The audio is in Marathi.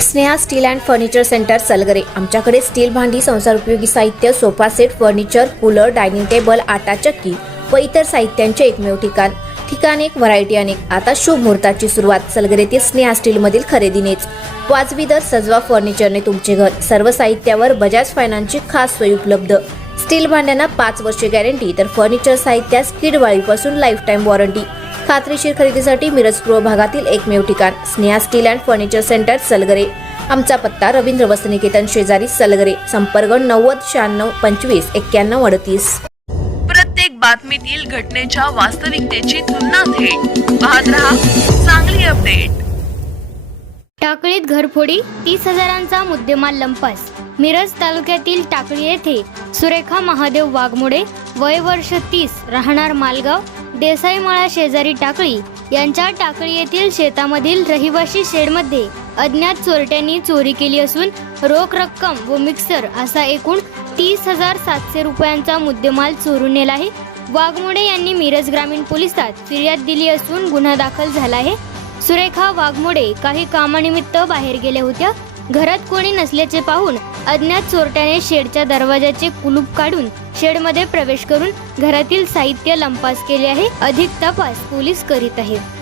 Sneha steel and furniture centre Salgare. आमच्याकडे स्टील भांडी, संसार उपयोगी साहित्य, sofa set, furniture, cooler, dining table, आटा चक्की व इतर साहित्यांचे एकमेव ठिकाण एक, व्हरायटी अनेक। आता शुभ मुहूर्ताची सुरुवात सलगरेतील स्नेहा स्टील मधील खरेदीनेच। वाजवी दर, सजवा फर्निचरने तुमचे घर। सर्व साहित्यावर बजाज फायनान्सची खास सोय उपलब्ध। स्टील भांड्यांना 5 वर्षे गॅरंटी, तर फर्निचर साहित्यास किडवाळीपासून लाईफ टाईम वॉरंटी। खात्रीशीर खरेदीसाठी मिरज पूर्व भागातील एकमेव ठिकाण Sneha steel and furniture centre Salgare. आमचा पत्ता रवींद्र वस्त्रनिकेतन शेजारी सलगरे। संपर्क 90 96 25 91 38। प्रत्येक बातमीतील घटनेच्या वास्तविकतेची तुलना थेट पाहत रहा चांगली अपडेट। टाकळीत घरफोडी, 30,000चा मुद्देमाल लंपास। मिरज तालुक्यातील टाकळी येथे सुरेखा महादेव वाघमोडे, वय वर्ष 30, राहणार मालगाव, देसाईमाळा शेजारी टाकळी यांच्या टाकळी येथील शेतामधील रहिवासी शेडमध्ये अज्ञात चोरट्यांनी चोरी केली असून रोख रक्कम व मिक्सर असा एकूण 30,700 रुपयांचा मुद्देमाल चोरून नेला आहे। वाघमोडे यांनी मिरज ग्रामीण पोलिसात फिर्याद दिली असून गुन्हा दाखल झाला आहे। सुरेखा वाघमोडे काही कामानिमित्त बाहेर गेल्या होत्या। घरात कोणी नसल्याचे पाहून अज्ञात चोरट्याने शेडच्या दरवाजाचे कुलूप काढून शेडमध्ये प्रवेश करून घरातील साहित्य लंपास केले आहे। अधिक तपास पोलीस करीत आहेत।